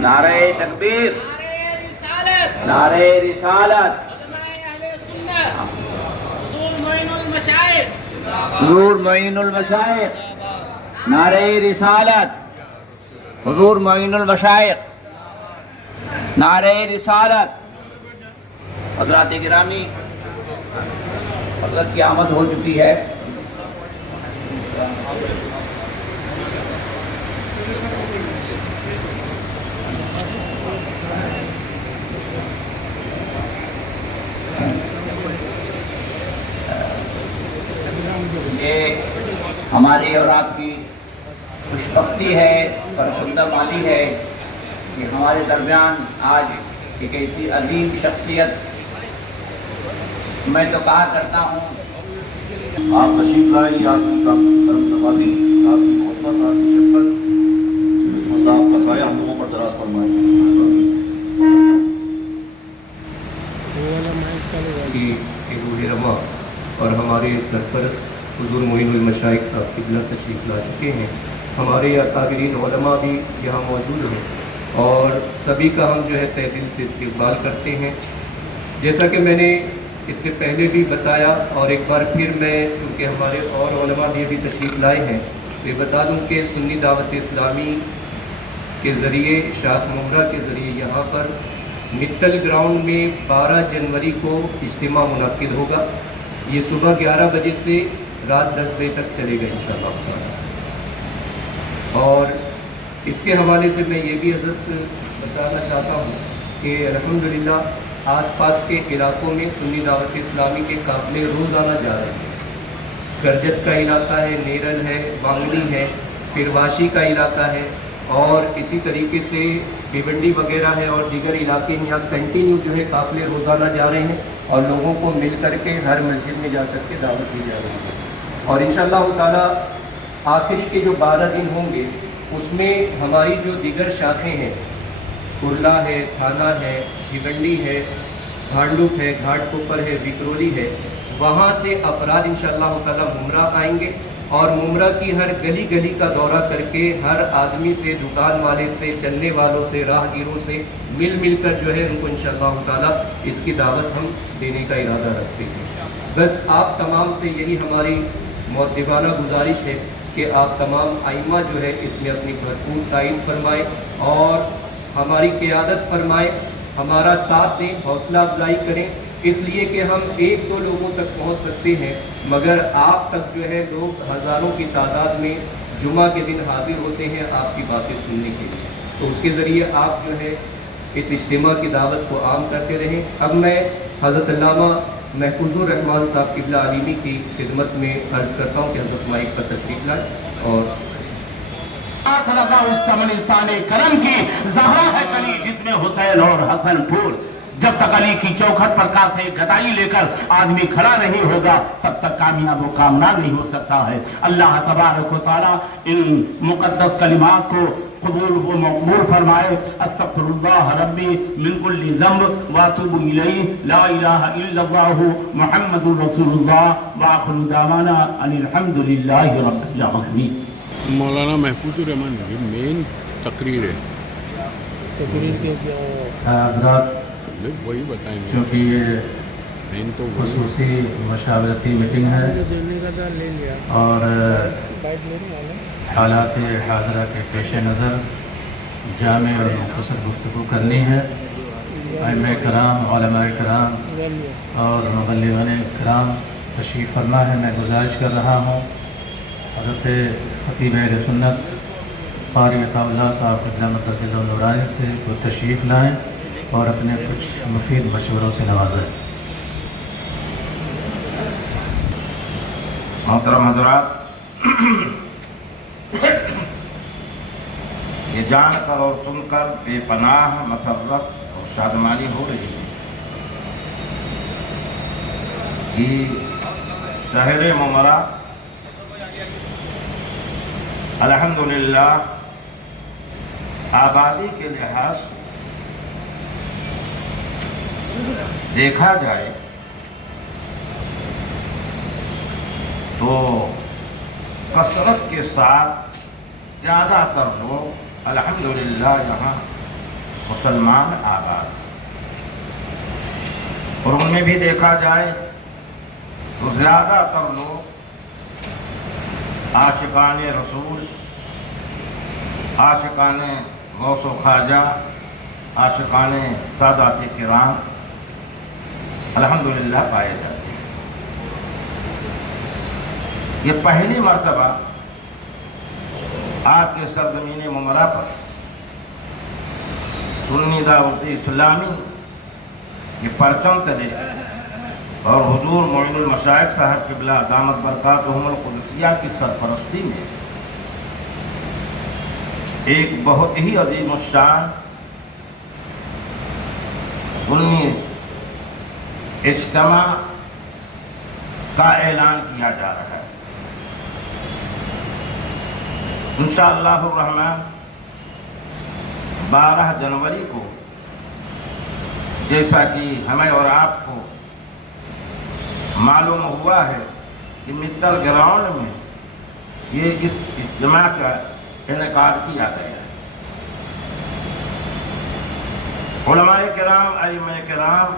نعرہ تکبیر، نعرہ رسالت، حضور معین المشائخ، نعرہ رسالت، حضور معین المشائخ، نعرہ رسالت۔ حضرات گرامی، حضرت کی آمد ہو چکی ہے۔ یہ ہماری اور آپ کی خوش بختی ہے، فرخندہ مالی ہے کہ ہمارے درمیان آج ایک ایسی عظیم شخصیت، میں تو کہا کرتا ہوں آپ تشریف لائیں، آپ کی کرم نوازی، آپ کی محبت، آپ کی شفقت، اللہ آپ کا سایہ ہم لوگوں پر دراز فرمائے کی روح رواں اور ہمارے سرپرست حضور معین المشائخ صاحب قبلہ تشریف لا چکے ہیں۔ ہمارے اکابرین علماء بھی یہاں موجود ہیں اور سبھی کا ہم جو ہے تہ دل سے استقبال کرتے ہیں۔ جیسا کہ میں نے اس سے پہلے بھی بتایا اور ایک بار پھر میں، چونکہ ہمارے اور علماء بھی ابھی تشریف لائے ہیں، یہ بتا دوں کہ سنی دعوت اسلامی کے ذریعے، شاخ ممرہ کے ذریعے یہاں پر متل گراؤنڈ میں 12 جنوری کو اجتماع منعقد ہوگا۔ یہ صبح 11 بجے سے رات 10 بجے تک چلے گا انشاءاللہ تعالی۔ اور اس کے حوالے سے میں یہ بھی حضرت بتانا چاہتا ہوں کہ الحمدللہ آس پاس کے علاقوں میں سنی دعوت اسلامی کے قافلے روزانہ جا رہے ہیں۔ کرجت کا علاقہ ہے، نیرل ہے، بانگڑی ہے، پھر واشی کا علاقہ ہے، اور اسی طریقے سے بھیونڈی وغیرہ ہے اور دیگر علاقے میں یہاں کنٹینیو جو ہے قافلے روزانہ جا رہے ہیں اور لوگوں کو مل کر کے ہر مسجد میں جا کر کے دعوت دی جا رہی ہے۔ اور انشاءاللہ تعالی آخری کے جو 12 دن ہوں گے اس میں ہماری جو دیگر شاخیں ہیں، کرلا ہے، تھانہ ہے، بھیونڈی ہے، بھانڈوپ ہے، گھاٹ کوپر ہے، وکرولی ہے، وہاں سے افراد انشاءاللہ تعالی ممرہ آئیں گے اور ممرہ کی ہر گلی گلی کا دورہ کر کے ہر آدمی سے، دکان والے سے، چلنے والوں سے، راہ گیروں سے مل کر جو ہے ان کو انشاءاللہ تعالی اس کی دعوت ہم دینے کا ارادہ رکھتے ہیں۔ بس آپ تمام سے یہی ہماری مؤدبانہ گزارش ہے کہ آپ تمام ائمہ جو ہے اس میں اپنی بھرپور تائید فرمائیں اور ہماری قیادت فرمائیں، ہمارا ساتھ دیں، حوصلہ افزائی کریں، اس لیے کہ ہم 1-2 لوگوں تک پہنچ سکتے ہیں، مگر آپ تک جو ہے لوگ ہزاروں کی تعداد میں جمعہ کے دن حاضر ہوتے ہیں آپ کی باتیں سننے کے لیے۔ تو اس کے ذریعے آپ جو ہے اس اجتماع کی دعوت کو عام کرتے رہیں۔ اب میں حضرت علامہ محفوظ الرحمان صاحب قبلہ علیمی کی خدمت میں عرض کرتا ہوں کہ حضرت مائک پر تشریف لائیں۔ اور انسان کرم کی زہرا ہے کلی جس میں حسین اور حسن پھول، جب تک علی کی چوکھٹ پر کاسے گدائی لے کر آدمی کھڑا نہیں ہوگا تب تک کامیاب و کامران نہیں ہو سکتا ہے۔ اللہ تبارک و تعالی ان مقدس کلمات کو قبول و مقبول فرمائے۔ استغفر اللہ ربی من کل ذنب واتوب الیہ، لا الہ الا اللہ محمد رسول اللہ، وآخر دعوانا ان الحمد للہ رب العالمین۔ مولانا محفوظ الرحمان کی مین تقریر ہے، تقریر کے کیا حضرات، وہی بتائیں گے، کیونکہ یہ مین تو وہی خصوصی مشاورتی میٹنگ ہے دینے کا تھا لے لیا، اور بائک لینے والے حالات حاضرہ کے پیش نظر جامع اور مختصر گفتگو کرنی ہے۔ ائمہ کرام، علماء کرام اور مبلغان کرام تشریف فرما ہے۔ میں گزارش کر رہا ہوں حضرت خطیب اہل سنت قاری عطا اللہ صاحب قبلہ مقدس النورانی سے وہ تشریف لائیں اور اپنے کچھ مفید مشوروں سے نوازیں۔ محترم حضرات، یہ جان کر اور سن کر بے پناہ مسرت اور شادمانی ہو رہی ہے کہ شہر ممرہ الحمدللہ آبادی کے لحاظ سے دیکھا جائے تو کثرت کے ساتھ زیادہ تر لوگ الحمدللہ یہاں مسلمان آباد، اور ان میں بھی دیکھا جائے تو زیادہ تر لوگ عاشقان رسول، عاشقان غوث و خواجہ، عاشقان سادات کرام الحمدللہ پائے جاتے ہیں۔ یہ پہلی مرتبہ آپ کے سرزمین ممرا پر سنی دعوت اسلامی یہ پرچم تلے اور حضور معین المشائخ صاحب قبلہ دامت برکاتہم القدسیہ کی سرپرستی میں ایک بہت ہی عظیم الشان سنی اجتماع کا اعلان کیا جا رہا ہے۔ انشاءاللہ الرحمن 12 جنوری کو، جیسا کہ ہمیں اور آپ کو معلوم ہوا ہے کہ متل گراؤنڈ میں یہ اس اجتماع کا انعقاد کیا گیا ہے۔ علماء کرام، ائمہ کرام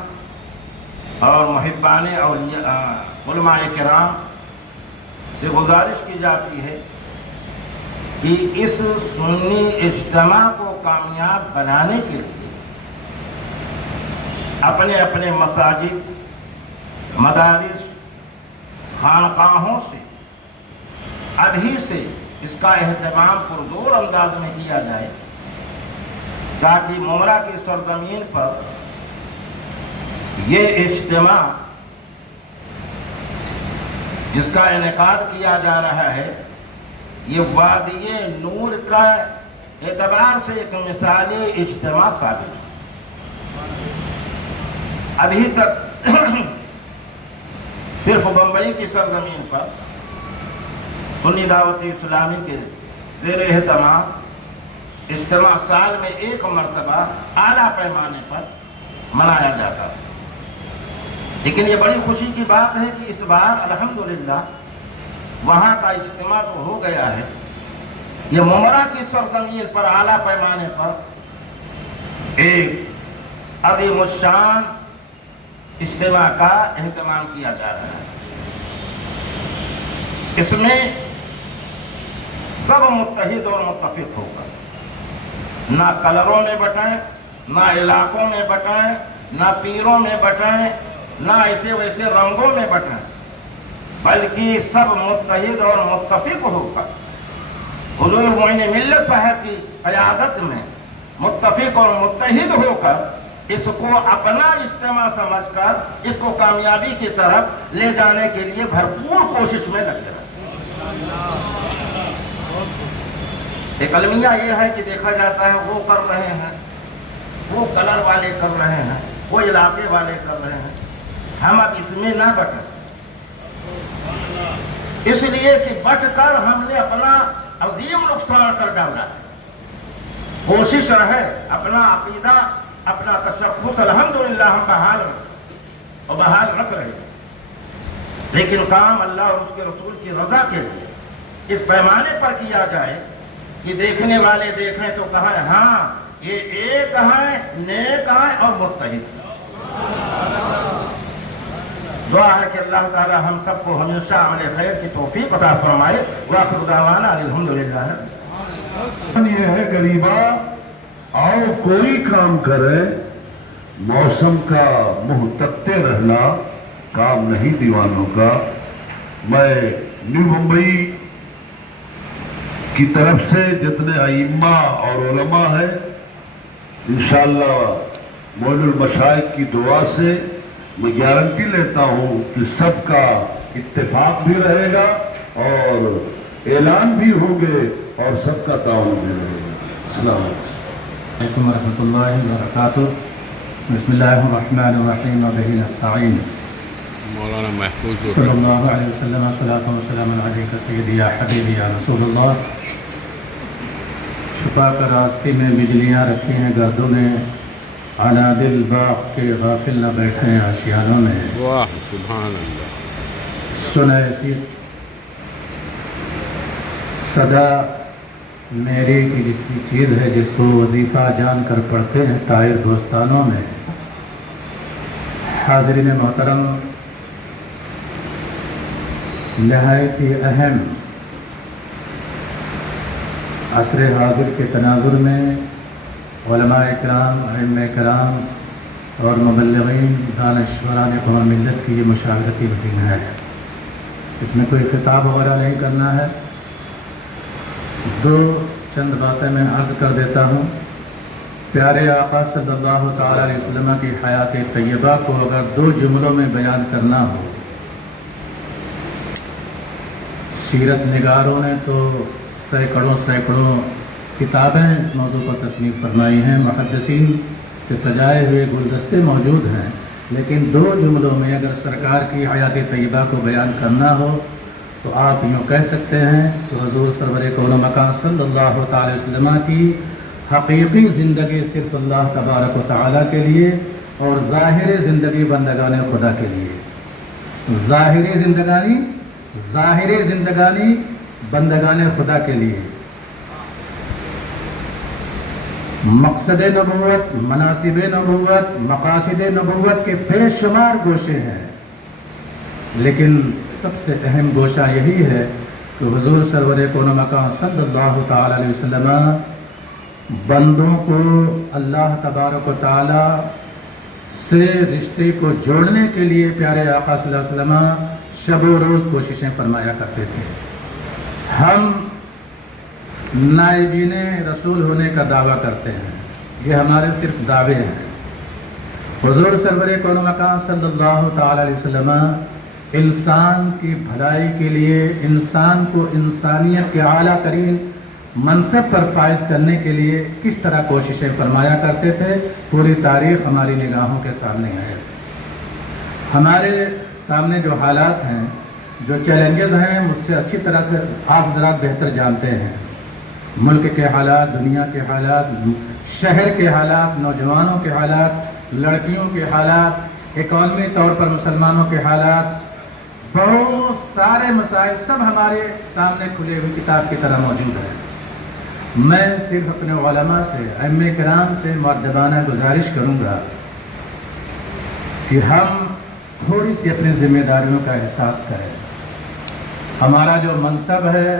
اور محبان اولیاء علماء کرام سے گزارش کی جاتی ہے کہ اس سنی اجتماع کو کامیاب بنانے کے لیے اپنے اپنے مساجد، مدارس، خانقاہوں سے ابھی سے اس کا اہتمام پرزور انداز میں کیا جائے، تاکہ ممرا کی سرزمین پر یہ اجتماع جس کا انعقاد کیا جا رہا ہے یہ وادی نور کا اعتبار سے ایک مثالی اجتماع ثابت ہے۔ ابھی تک صرف بمبئی کی سرزمین پر سنی دعوت اسلامی کے زیر اہتمام اجتماع سال میں ایک مرتبہ اعلیٰ پیمانے پر منایا جاتا ہے، لیکن یہ بڑی خوشی کی بات ہے کہ اس بار الحمدللہ وہاں کا اجتماع تو ہو گیا ہے، یہ ممرا کی سرزمین پر اعلیٰ پیمانے پر ایک عظیم الشان اجتماع کا اہتمام کیا جا رہا ہے۔ اس میں سب متحد اور متفق ہو کر، نہ کلروں میں بٹائیں، نہ علاقوں میں بٹائیں، نہ پیروں میں بٹائیں، نہ ایسے ویسے رنگوں میں بٹائیں، بلکہ سب متحد اور متفق ہو کر حضور معین ملت صاحب کی قیادت میں متفق اور متحد ہو کر اس کو اپنا اجتماع سمجھ کر اس کو کامیابی کی طرف لے جانے کے لیے بھرپور کوشش میں لگے رہے۔ ایک المیہ یہ ہے کہ دیکھا جاتا ہے وہ کر رہے ہیں، وہ کلر والے کر رہے ہیں، وہ علاقے والے کر رہے ہیں، ہم اب اس میں نہ بٹیں، اس لیے کہ بٹ کر ہم نے اپنا عظیم نقصان کر ڈالا ہے۔ کوشش رہے اپنا عقیدہ، اپنا تشخص الحمدللہ ہم بحال رکھ رہے ہیں، لیکن کام اللہ اور اس کے رسول کی رضا کے لیے اس پیمانے پر کیا جائے کہ دیکھنے والے دیکھیں تو کہیں ہاں یہ ایک ہیں، نیک ہیں اور متحد ہیں۔ دعا ہے کہ اللہ تعالی ہم سب کو ہمیشہ عمل خیر کی توفیق عطا فرمائے۔ وآخر دعوانا الحمدللہ۔ یہ ہے غریبا، آؤ کوئی کام کرے، موسم کا منہ تکتے رہنا کام نہیں دیوانوں کا۔ میں نیو ممبئی کی طرف سے جتنے ائمہ اور علماء ہیں انشاءاللہ معین المشائخ کی دعا سے میں گارنٹی لیتا ہوں کہ سب کا اتفاق بھی رہے گا اور اعلان بھی ہوں گے اور سب کا تعاون بھی رہے گا۔ السلام علیکم ورحمۃ اللہ وبرکاتہ۔ بسم اللہ الرحمن الرحیم وبہ نستعین۔ مولانا محفوظ صلی اللہ علیہ وسلم صلاۃ و سلام علیک سیدی یا حبیبی یا رسول اللہ۔ چھپا کر راستے میں بجلیاں رکھی ہیں گردوں نے، عنادل باغ کے غافل نہ بیٹھے ہیں آشیانوں میں۔ واہ سبحان اللہ۔ سن ایسی صدا میری کی جس کی چیز ہے جس کو وظیفہ جان کر پڑھتے ہیں طاہر دوستانوں میں. حاضرین محترم، نہایت ہی اہم عصر حاضر کے تناظر میں علماء کرام، ائمہ کرام اور مبلغین، دانشوران قوم ملت کی یہ مشاورتی میٹنگ ہے. اس میں کوئی خطاب وغیرہ نہیں کرنا ہے. دو چند باتیں میں عرض کر دیتا ہوں. پیارے آقا صلی اللہ تعالی علیہ وسلم کی حیات طیبہ کو اگر دو جملوں میں بیان کرنا ہو، سیرت نگاروں نے تو سینکڑوں کتابیں اس موضوع پر تصنیف فرمائی ہیں، محدثین کے سجائے ہوئے گلدستے موجود ہیں، لیکن دو جملوں میں اگر سرکار کی حیات طیبہ کو بیان کرنا ہو تو آپ یوں کہہ سکتے ہیں کہ حضور سرور کون و مکان صلی اللہ تعالی وسلم کی حقیقی زندگی صرف اللہ تبارک و تعالیٰ کے لیے اور ظاہری زندگی بندگان خدا کے لیے. ظاہری زندگانی بندگان خدا کے لیے. مقصد نبوت، مناسب نبوت، مقاصد نبوت کے بے شمار گوشے ہیں، لیکن سب سے اہم گوشہ یہی ہے کہ حضور سرور کون و مکان صلی اللہ تعالی علیہ وسلم بندوں کو اللہ تبارک و تعالی سے رشتے کو جوڑنے کے لیے پیارے آقا صلی اللہ علیہ وسلم شب و روز کوششیں فرمایا کرتے تھے. ہم نائبین رسول ہونے کا دعویٰ کرتے ہیں، یہ ہمارے صرف دعوے ہیں. حضور سرور کون و مکان صلی اللہ تعالی علیہ وسلم انسان کی بھلائی کے لیے، انسان کو انسانیت کے اعلیٰ ترین منصب پر فائز کرنے کے لیے کس طرح کوششیں فرمایا کرتے تھے، پوری تاریخ ہماری نگاہوں کے سامنے ہے. ہمارے سامنے جو حالات ہیں، جو چیلنجز ہیں، مجھ سے اچھی طرح سے آپ حضرات بہتر جانتے ہیں. ملک کے حالات، دنیا کے حالات، شہر کے حالات، نوجوانوں کے حالات، لڑکیوں کے حالات، اکانومی طور پر مسلمانوں کے حالات، بہت سارے مسائل سب ہمارے سامنے کھلے ہوئی کتاب کی طرح موجود ہیں. میں صرف اپنے علماء سے، ائمہ کرام سے مؤدبانہ گزارش کروں گا کہ ہم تھوڑی سی اپنی ذمہ داریوں کا احساس کریں. ہمارا جو منصب ہے،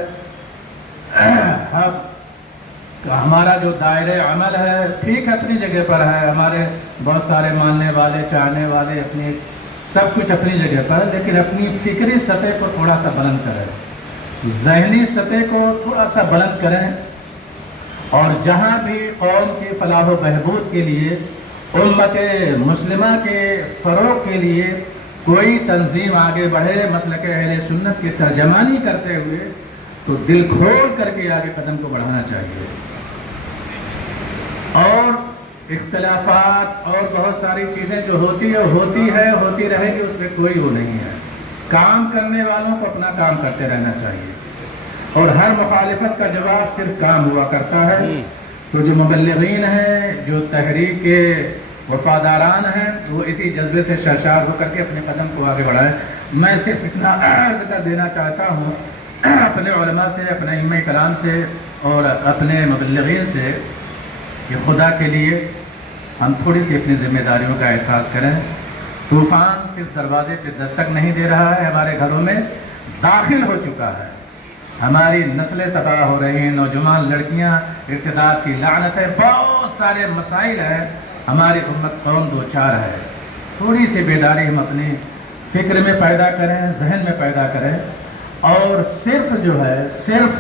ہمارا جو دائرہ عمل ہے، ٹھیک اپنی جگہ پر ہے، ہمارے بہت سارے ماننے والے، چاہنے والے، اپنی سب کچھ اپنی جگہ پر، لیکن اپنی فکری سطح کو تھوڑا سا بلند کریں، ذہنی سطح کو تھوڑا سا بلند کریں، اور جہاں بھی قوم کی فلاح و بہبود کے لیے، امت مسلمہ کے فروغ کے لیے کوئی تنظیم آگے بڑھے مسلک اہل سنت کی ترجمانی کرتے ہوئے، تو دل کھول کر کے آگے قدم کو بڑھانا چاہیے. اور اختلافات اور بہت ساری چیزیں جو ہوتی رہے گی، اس میں کوئی وہ نہیں ہے. کام کرنے والوں کو اپنا کام کرتے رہنا چاہیے، اور ہر مخالفت کا جواب صرف کام ہوا کرتا ہے. تو جو مبلغین ہیں، جو تحریک کے وفاداران ہیں، وہ اسی جذبے سے سرشار ہو کر کے اپنے قدم کو آگے بڑھائیں. میں صرف اتنا عرض دینا چاہتا ہوں اپنے علماء سے، اپنے ائمہ کرام سے اور اپنے مبلغین سے کہ خدا کے لیے ہم تھوڑی سی اپنی ذمہ داریوں کا احساس کریں. طوفان صرف دروازے پہ دستک نہیں دے رہا ہے، ہمارے گھروں میں داخل ہو چکا ہے. ہماری نسلیں تباہ ہو رہی ہیں، نوجوان لڑکیاں ارتداد کی لعنت ہے، بہت سارے مسائل ہیں، ہماری امت قوم دو چار ہے. تھوڑی سی بیداری ہم اپنی فکر میں پیدا کریں، ذہن میں پیدا کریں، اور صرف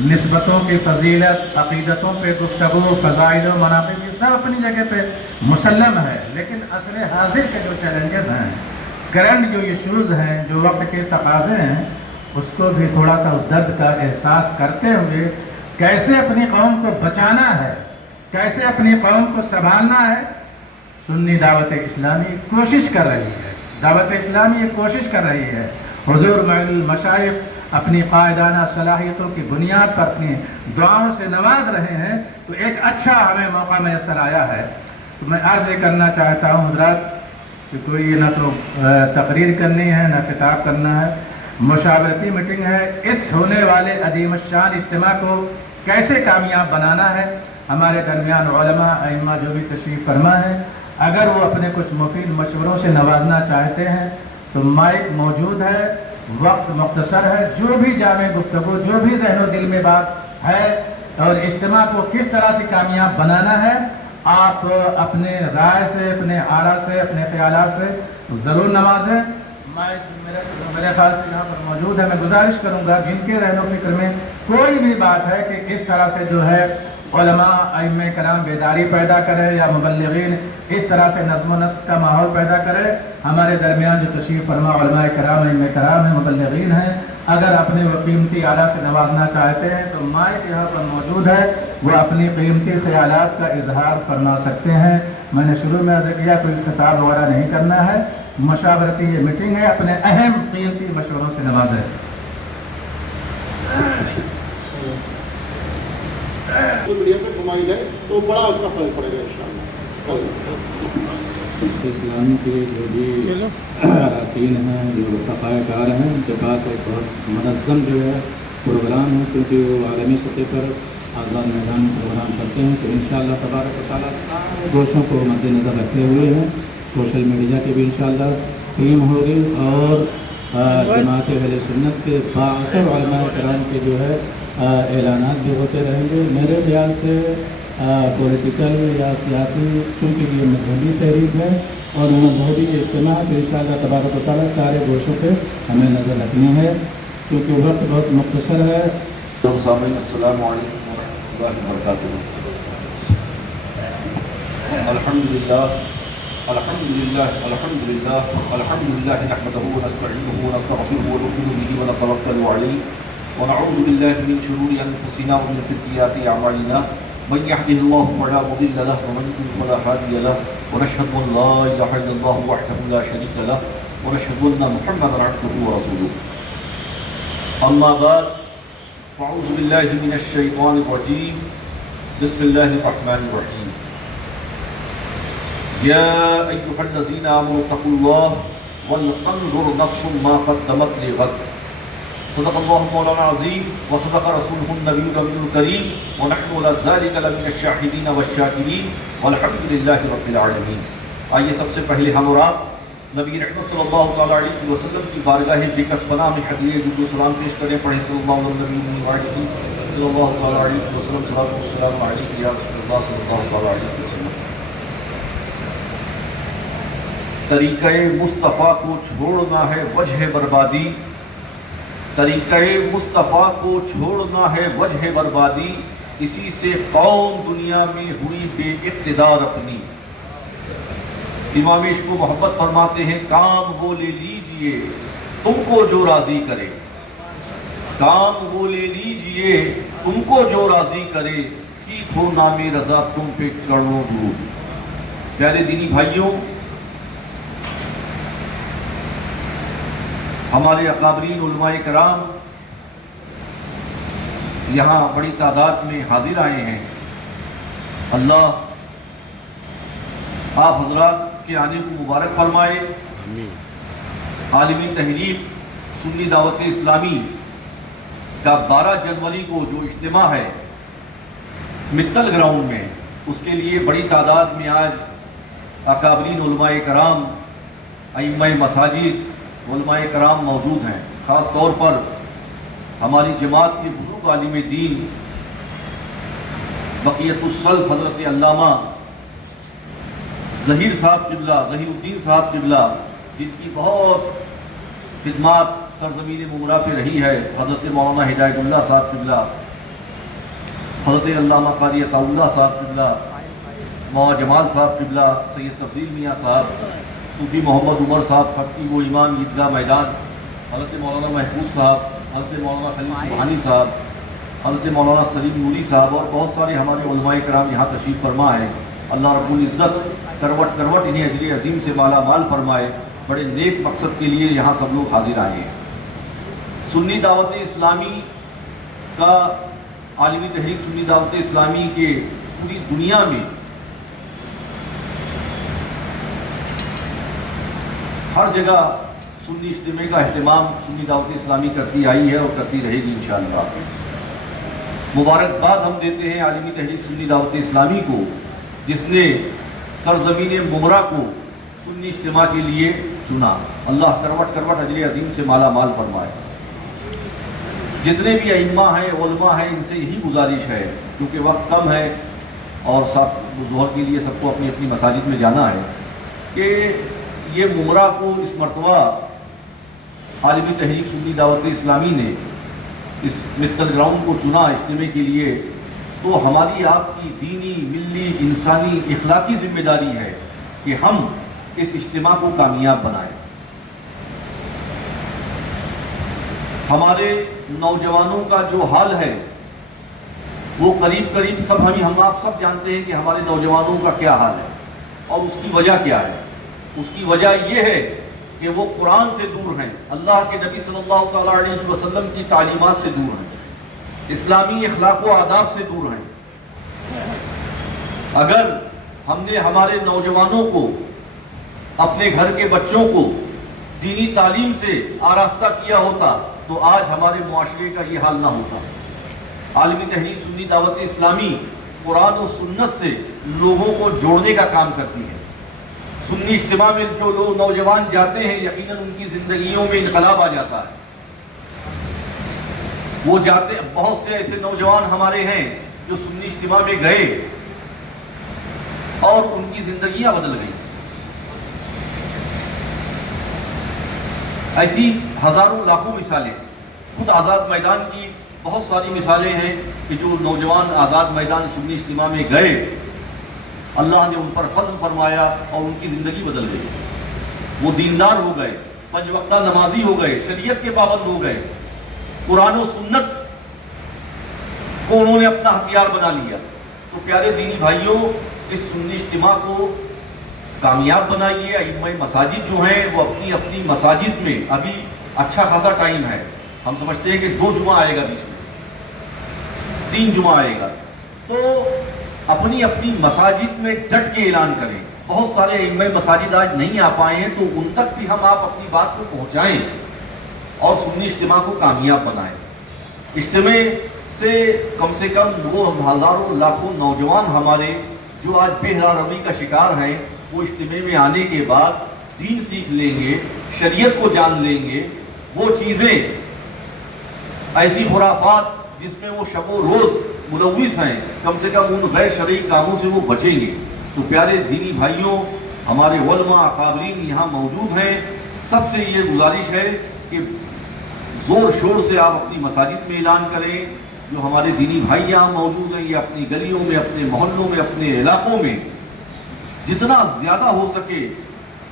نسبتوں کی فضیلت، عقیدتوں پہ گفتگو، فضائل و مناقب یہ سب اپنی جگہ پہ مسلم ہے، لیکن عصر حاضر کے جو چیلنجز ہیں، کرنٹ جو ایشوز ہیں، جو وقت کے تقاضے ہیں، اس کو بھی تھوڑا سا درد کا احساس کرتے ہوئے کیسے اپنی قوم کو بچانا ہے، کیسے اپنی قوم کو سنبھالنا ہے. سنی دعوت اسلامی کوشش کر رہی ہے، دعوت اسلامی یہ کوشش کر رہی ہے. حضور معین المشائخ اپنی قائدانہ صلاحیتوں کی بنیاد پر اپنی دعاؤں سے نواز رہے ہیں، تو ایک اچھا ہمیں موقع میسر آیا ہے. تو میں عرض یہ کرنا چاہتا ہوں حضرات کہ کوئی نہ تو تقریر کرنی ہے، نہ خطاب کرنا ہے، مشاورتی میٹنگ ہے. اس ہونے والے عظیم الشان اجتماع کو कैसे कामयाब बनाना है। हमारे दरमियान उलमा अइम्मा जो भी तशरीफ़ फरमा है, अगर वो अपने कुछ मुफीद मशवरों से नवाजना चाहते हैं तो माइक मौजूद है, वक्त मुख्तसर है। जो भी जामे गुफ्तगू, जो भी ज़हनो दिल में बात है और इज्तिमा को किस तरह से कामयाब बनाना है, आप अपने राय से, अपने आरा से, अपने ख्यालात से ज़रूर नवाजें। मेरे ख्याल से यहाँ पर मौजूद है, मैं गुजारिश करूँगा जिनके रहनो फिक्र में कोई भी बात है कि किस तरह से जो है उलमा अइम्मे कराम बेदारी पैदा करें या मुबल्लिगीन इस तरह से नज़्म व नस्क का माहौल पैदा करें, हमारे दरमियान जो तशरीफ़ फरमा उलमा कराम अइम्मे कराम हैं, मुबल्लिगीन हैं, अगर अपने वो कीमती आला से नवाजना चाहते हैं तो माइक यहाँ पर मौजूद है, वो अपनी कीमती ख्यालात का इजहार फरमा सकते हैं। मैंने शुरू में अर्ज़ किया कोई खिताब वगैरह नहीं करना है, मशावरती ये मीटिंग है, अपने अहम कीमती मशवरों से नवाजें। तो मीडिया पे घुमाई जाए तो बड़ा उसका फर्क पड़ेगा इंशाअल्लाह। इस्लाम के जो भी अरकान हैं, जो रफ़ाकार हैं, उनके पास एक बहुत मनज़्ज़म जो है प्रोग्राम है, क्योंकि वो आलमी सतह पर आज़ाद मैदान प्रोग्राम करते हैं। तो इंशाअल्लाह तबारक व तआला गोशों को मद्देनज़र रखते हुए हैं सोशल मीडिया की भी इंशाअल्लाह टीम होगी और जमात अहले सुन्नत के बाअसर उलमा कराम के जो है ऐलानात भी होते रहेंगे। मेरे ख्याल से पॉलिटिकल या सियासी, चूँकि ये मजहबी तहरीक है और मजहबी इज्तिमा तो इंशाअल्लाह तबारक व तआला सारे गोशों पे हमें नज़र रखनी है, क्योंकि वक्त बहुत मुख्तसर है। अस्सलामु अलैकुम व रहमतुल्लाहि व बरकातुहू। अल्हम्दुलिल्लाह अल्हम्दुलिल्लाह अल्हम्दुलिल्लाह अल्हम्दुलिल्लाह नहमदुहु व नस्तईनुहु व नस्तगफिरुहु व नु'मिनु बिही व नतवक्कलु अलैहि व नऊज़ु बिल्लाहि मिन शुरूरि अनफुसिना व मिन सय्यिआति अअमालिना मन यहदिहिल्लाहु फला मुदिल्ल लहु व मन युद्लिल फला हादिय लहु व नशहदु अन ला इलाहा इल्लल्लाहु वहदहु ला शरीका लहु व नशहदु अन्न मुहम्मदन अब्दुहु व रसूलुहु। अम्मा बाद फ़अऊज़ु बिल्लाहि मिनश शैतानिर रजीम। बिस्मिल्लाहिर रहमानिर रहीम। या अय्युहल्लज़ीना आमनू तक़ुल्लाह वलतंज़ुर नफ्सुम मा क़द्दमत लिग़द। सदक़ल्लाहु मौलाना अज़ीम व सदक़ रसूलुहुन नबियुल करीम व नहनु अला ज़ालिका लमिनश शाहिदीन वश्शाकिरीन वल्हम्दुलिल्लाहि रब्बिल आलमीन। आइए सबसे पहले हम और आप नबी रहमत सल्लल्लाहु अलैहि वसल्लम की बारगाह बेकसपना में हदीये दुरूद व सलाम पेश करें। पढ़े सल्लल्लाहु अलैहि वसल्लम। तरीक़े मुस्तफ़ा को छोड़ना है वजह बर्बादी, तरीक़े मुस्तफ़ा को छोड़ना है वजह बर्बादी, इसी से कौम दुनिया में हुई बेइक़्तिदार अपनी। इमाम इश्क़ व मोहब्बत फरमाते हैं, काम वो ले लीजिए तुमको जो राज़ी करे, काम वो ले लीजिए तुमको जो राज़ी करे, की हो नामे रज़ा तुम पे करोड़ों दूर। प्यारे दीनी भाइयों, हमारे अकाबरीन उलमाए कराम यहाँ बड़ी तादाद में हाजिर आए हैं। अल्लाह आप हजरात के आने को मुबारक फरमाए। आलमी तहरीक सुन्नी दावत इस्लामी का 12 जनवरी को जो इज्तिमा है मित्तल ग्राउंड में, उसके लिए बड़ी तादाद में आज अकाबरीन उलमाए कराम, अइम्मा मसाजिद, उलमाए कराम मौजूद हैं। ख़ास तौर पर हमारी जमात के बुज़ुर्ग आलिम दीन बक़ियतुस्सल्फ़ हज़रत अल्लामा ज़हीर साहब क़िबला, ज़हीरुद्दीन साहब क़िबला, जिनकी बहुत खिदमत सरज़मीन मुमरा पे रही है, हज़रत मौलाना हिदायतुल्लाह साहब क़िबला, हज़रत अल्लामा क़ारी अताउल्लाह साहब क़िबला, मौलाना जमाल साहब क़िबला, सैयद तफ़ज़ील मियाँ साहब, सूफी मोहम्मद उमर साहब, खत्ती वो इमाम ईदगाह मैदान, हज़रत मौलाना महफूज साहब, हज़रत मौलाना खलील सुबहानी साहब, हज़रत मौलाना सलीम नूरी साहब और बहुत सारे हमारे उलमाए कराम यहाँ तशरीफ़ फरमा है। अल्लाह रब्बुल इज़्ज़त करवट करवट इन्हें अजर अजीम से माला माल फरमाए। बड़े नेक मकसद के लिए यहाँ सब लोग हाजिर आए हैं। सुन्नी दावत इस्लामी का आलमी तहरीक सुन्नी दावत इस्लामी के पूरी दुनिया में हर जगह सुन्नी इज्तिमा का अहतमाम सुन्नी दावत इस्लामी करती आई है और करती रहेगी इंशाअल्लाह। मुबारकबाद हम देते हैं आलमी तहरीक सुन्नी दावत इस्लामी को, जिसने सरजमीन मुमरा को सुन्नी इज्तिमा के लिए चुना। अल्लाह करवट करवट अजर अजीम से माला माल फरमाए। जितने भी अइम्मा हैं, उलमा हैं, इनसे यही गुजारिश है, क्योंकि वक्त कम है और सब ज़ोहर के लिए सबको अपनी अपनी मसाजिद में जाना है, कि ये मुमरा को इस मरतबा आलमी तहरीक सुन्नी दावत इस्लामी ने इस मित्तल ग्राउंड को चुना इज्तिमे के लिए, तो हमारी आपकी दीनी, मिल्ली, इंसानी, इखलाकी जिम्मेदारी है कि हम इस इज्तिमा को कामयाब बनाएं। हमारे नौजवानों का जो हाल है वो करीब करीब हम आप सब जानते हैं कि हमारे नौजवानों का क्या हाल है और उसकी वजह क्या है। उसकी वजह ये है कि वो कुरान से दूर हैं, अल्लाह के नबी सल्लल्लाहु अलैहि वसल्लम की तालीमात से दूर हैं, इस्लामी अखलाक व आदाब से दूर हैं। अगर हमने हमारे नौजवानों को, अपने घर के बच्चों को दीनी तालीम से आरास्ता किया होता तो आज हमारे मुआशरे का ये हाल ना होता। आलमी तहरीक सुन्नी दावत इस्लामी कुरान और सुन्नत से लोगों को जोड़ने का काम करती है। सुन्नी इज्तिमा में जो लोग नौजवान जाते हैं, यकीनन उनकी जिंदगियों में इनकलाब आ जाता है। वो जाते, बहुत से ऐसे नौजवान हमारे हैं जो सुन्नी इज्तिमा में गए और उनकी जिंदगियां बदल गई। ऐसी हजारों लाखों मिसालें, खुद आज़ाद मैदान की बहुत सारी मिसालें हैं कि जो नौजवान आज़ाद मैदान सुन्नी इज्तिमा में गए, अल्लाह ने उन पर फज़्ल फरमाया और उनकी ज़िंदगी बदल गई। वो दीनदार हो गए, पंज वक्ता नमाजी हो गए, शरीयत के पाबंद हो गए, कुरान और सुन्नत को उन्होंने अपना हथियार बना लिया। तो प्यारे दीनी भाइयों, इस सुन्नी इज्तिमा को कामयाब बनाइए। अइम्मा मसाजिद जो हैं वो अपनी अपनी मसाजिद में, अभी अच्छा खासा टाइम है, हम समझते हैं कि 2 जुमा आएगा, बीच में 3 जुमा आएगा, तो अपनी अपनी मसाजिद में डट के ऐलान करें। बहुत सारे अइम्मा मसाजिद आज नहीं आ पाए हैं, तो उन तक भी हम आप अपनी बात को पहुँचाएँ और सुन्नी इज्तिमा को कामयाब बनाएँ। इज्तिमे से कम वो हज़ारों लाखों नौजवान हमारे जो आज बेहरारवी का शिकार हैं, वो इज्तिमे में आने के बाद दीन सीख लेंगे, शरीयत को जान लेंगे। वो चीज़ें, ऐसी खुराफात जिसमें वो शबो रोज़ मुलव्विस हैं, कम से कम उन गैर शरई कामों से वो बचेंगे। तो प्यारे दीनी भाइयों, हमारे उलमा अकाबरीन यहाँ मौजूद हैं, सबसे ये गुजारिश है कि ज़ोर शोर से आप अपनी मसाजिद में ऐलान करें। जो हमारे दीनी भाई यहाँ मौजूद हैं, ये अपनी गलियों में, अपने मोहल्लों में, अपने इलाकों में जितना ज़्यादा हो सके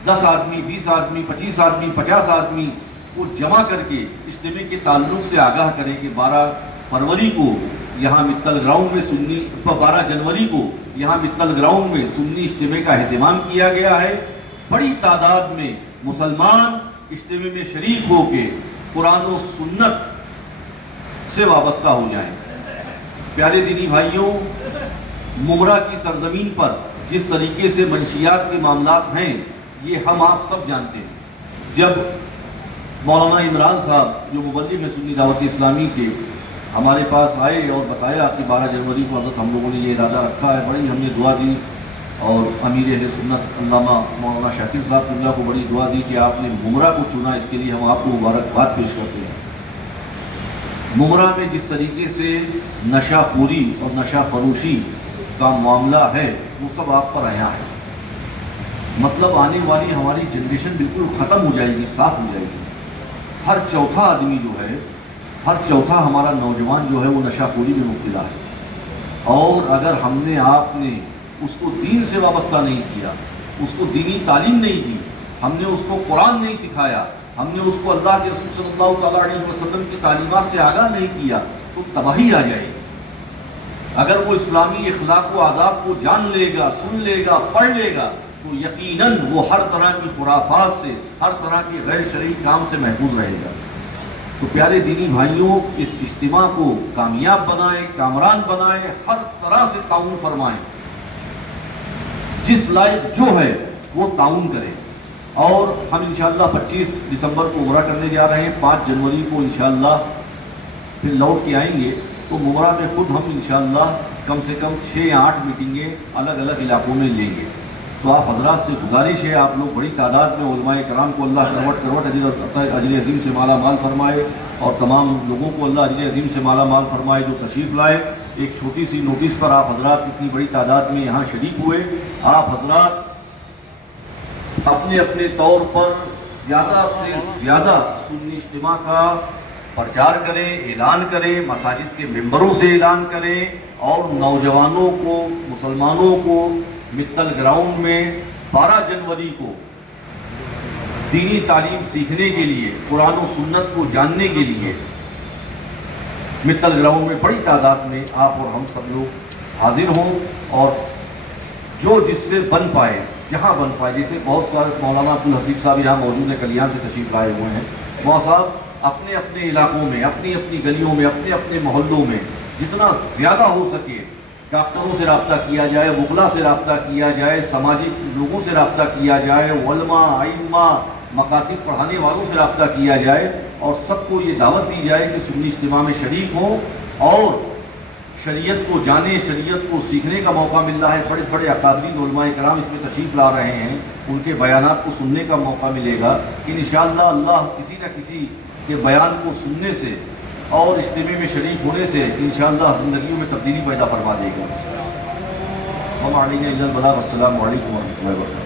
10 आदमी, 20 आदमी, 25 आदमी, 50 आदमी को जमा करके इज्तिमे के ताल्लुक से आगाह करें कि 12 फरवरी को यहाँ मित्तल ग्राउंड में 12 जनवरी को यहाँ मित्तल ग्राउंड में सुन्नी इज्तिमे का अहतमाम किया गया है। बड़ी तादाद में मुसलमान इज्तिमे में शरीक होके कुरान और सुन्नत से वाबस्ता हो जाएं। प्यारे दीनी भाइयों, मुमरा की सरजमीन पर जिस तरीके से मंशियात के मामलात हैं, ये हम आप सब जानते हैं। जब मौलाना इमरान साहब जो मुबल्लिग हैं सुन्नी दावत इस्लामी के, हमारे पास आए और बताया कि 12 जनवरी को हज़रत हम लोगों ने ये इरादा रखा है, बड़ी हमने दुआ दी और अमीर अहले सुन्नत अल्लामा मौलाना शाकिर साहब को बड़ी दुआ दी कि आपने मुमरा को चुना, इसके लिए हम आपको मुबारकबाद पेश करते हैं। मुमरा में जिस तरीके से नशा पूरी और नशा फरोशी का मामला है, वो सब आप पर आया है। मतलब आने वाली हमारी जनरेशन बिल्कुल ख़त्म हो जाएगी, साफ हो जाएगी। हर चौथा आदमी जो है, हर चौथा हमारा नौजवान जो है वो नशाखोरी में मुब्तला है। और अगर हमने आपने उसको दीन से वाबस्ता नहीं किया, उसको दीनी तालीम नहीं दी, हमने उसको कुरान नहीं सिखाया, हमने उसको अल्लाह के रसूल सल्लल्लाहु अलैहि वसल्लम की तालीमात से आगाह नहीं किया, तो तबाही आ जाएगी। अगर वो इस्लामी इखलाक व आदाब को जान लेगा, सुन लेगा, पढ़ लेगा, तो यकीनन वो हर तरह की खुराफात से, हर तरह के गैर शरई काम से महफूज रहेगा। तो प्यारे दीनी भाइयों, इस इज्तिमा को कामयाब बनाएं, कामरान बनाएं, हर तरह से ताउन फरमाएं, जिस लायक जो है वो ताउन करें। और हम इंशाअल्लाह 25 दिसंबर को उमरा करने जा रहे हैं, 5 जनवरी को इंशाअल्लाह फिर लौट के आएंगे। तो मुमरा में खुद हम इंशाअल्लाह कम से कम 6 या 8 मीटिंगें अलग अलग इलाकों में लेंगे। तो आप हजरात से गुजारिश है, आप लोग बड़ी तादाद में उलमाए कराम को अल्लाह करवट अजर अजीम से माला माल फरमाए और तमाम लोगों को अल्लाह अजर अजीम से माला माल फरमाए जो तशरीफ़ लाए। एक छोटी सी नोटिस पर आप हजरात इतनी बड़ी तादाद में यहाँ शरीक हुए। आप हजरात अपने अपने तौर पर ज़्यादा से ज़्यादा सुन्नी इज्तिमा का प्रचार करें, ऐलान करें, मसाजिद के मेंबरों से ऐलान करें और नौजवानों को, मुसलमानों को मित्तल ग्राउंड में 12 जनवरी को दीनी तालीम सीखने के लिए, कुरान और सुन्नत को जानने के लिए मित्तल ग्राउंड में बड़ी तादाद में आप और हम सब लोग हाजिर हों और जो जिससे बन पाए, जहाँ बन पाए, जैसे बहुत सारे मौलाना अब्दुल हसीब साहब यहाँ मौजूद हैं, कलियां से तशरीफ लाए हुए हैं। वहाँ साहब अपने अपने इलाकों में, अपनी अपनी गलियों में, अपने अपने मोहल्लों में जितना ज़्यादा हो सके डॉक्टरों से रब्ता किया जाए, वकला से रब्ता किया जाए, सामाजिक लोगों से रब्ता किया जाए, उलमा, आइम्मा, मकातिब पढ़ाने वालों से रब्ता किया जाए और सबको ये दावत दी जाए कि सुन्नी इज्तिमा में शरीक हों और शरीयत को जाने, शरीयत को सीखने का मौका मिल रहा है। बड़े बड़े अकादरीन उलमाए कराम इसमें तशरीफ़ ला रहे हैं, उनके बयानात को सुनने का मौका मिलेगा। इंशाअल्लाह अल्लाह किसी न किसी के बयान को सुनने से और इज्तिमा में शरीक होने से इंशाअल्लाह ज़िंदगियों में तब्दीली पैदा फरमा देगा। अस्सलामु अलैकुम व रहमतुल्लाहि व बरकातहू।